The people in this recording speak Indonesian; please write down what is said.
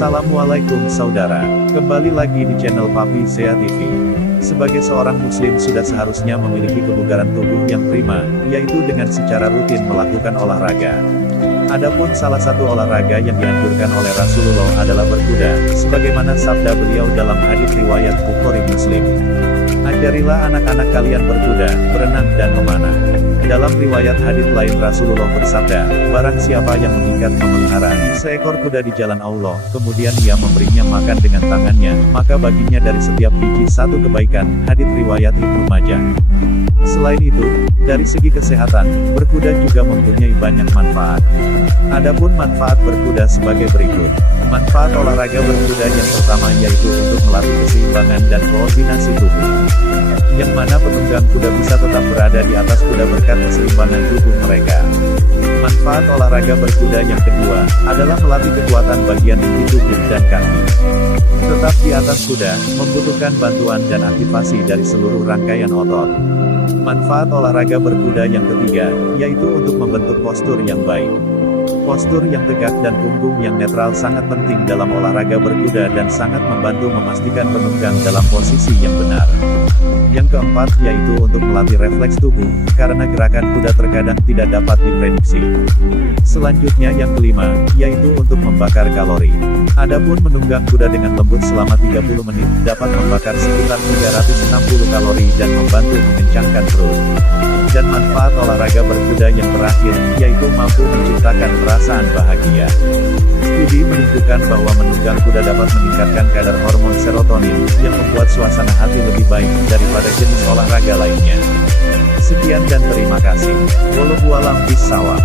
Assalamualaikum saudara, kembali lagi di channel Papi Zea TV. Sebagai seorang muslim sudah seharusnya memiliki kebugaran tubuh yang prima, yaitu dengan secara rutin melakukan olahraga. Adapun salah satu olahraga yang dianjurkan oleh Rasulullah adalah berkuda, sebagaimana sabda beliau dalam hadits riwayat Bukhari Muslim. Ajarilah anak-anak kalian berkuda, berenang dan memanah. Dalam riwayat hadits lain Rasulullah bersabda, barang siapa yang mengikat memelihara seekor kuda di jalan Allah, kemudian ia memberinya makan dengan tangannya, maka baginya dari setiap biji satu kebaikan. Hadits riwayat Ibnu Majah. Selain itu, dari segi kesehatan, berkuda juga mempunyai banyak manfaat. Adapun manfaat berkuda sebagai berikut. Manfaat olahraga berkuda yang pertama yaitu untuk melatih keseimbangan dan koordinasi tubuh. Yang mana penunggang kuda bisa tetap berada di atas kuda berkat keseimbangan tubuh mereka. Manfaat olahraga berkuda yang kedua, adalah melatih kekuatan bagian inti tubuh dan kaki. Tetap di atas kuda, membutuhkan bantuan dan aktivasi dari seluruh rangkaian otot. Manfaat olahraga berkuda yang ketiga, yaitu untuk membentuk postur yang baik. Postur yang tegak dan punggung yang netral sangat penting dalam olahraga berkuda dan sangat membantu memastikan penunggang dalam posisi yang benar. Yang keempat yaitu untuk melatih refleks tubuh, karena gerakan kuda terkadang tidak dapat diprediksi. Selanjutnya yang kelima, yaitu untuk membakar kalori. Adapun menunggang kuda dengan lembut selama 30 menit, dapat membakar sekitar 360 kalori dan membantu mengencangkan perut. Dan manfaat olahraga berkuda yang terakhir, yaitu mampu menciptakan perasaan bahagia. Studi menunjukkan bahwa menunggang kuda dapat meningkatkan kadar hormon serotonin, yang membuat suasana hati lebih baik daripada jenis olahraga lainnya. Sekian dan terima kasih. Wallahu a'lam bishawab.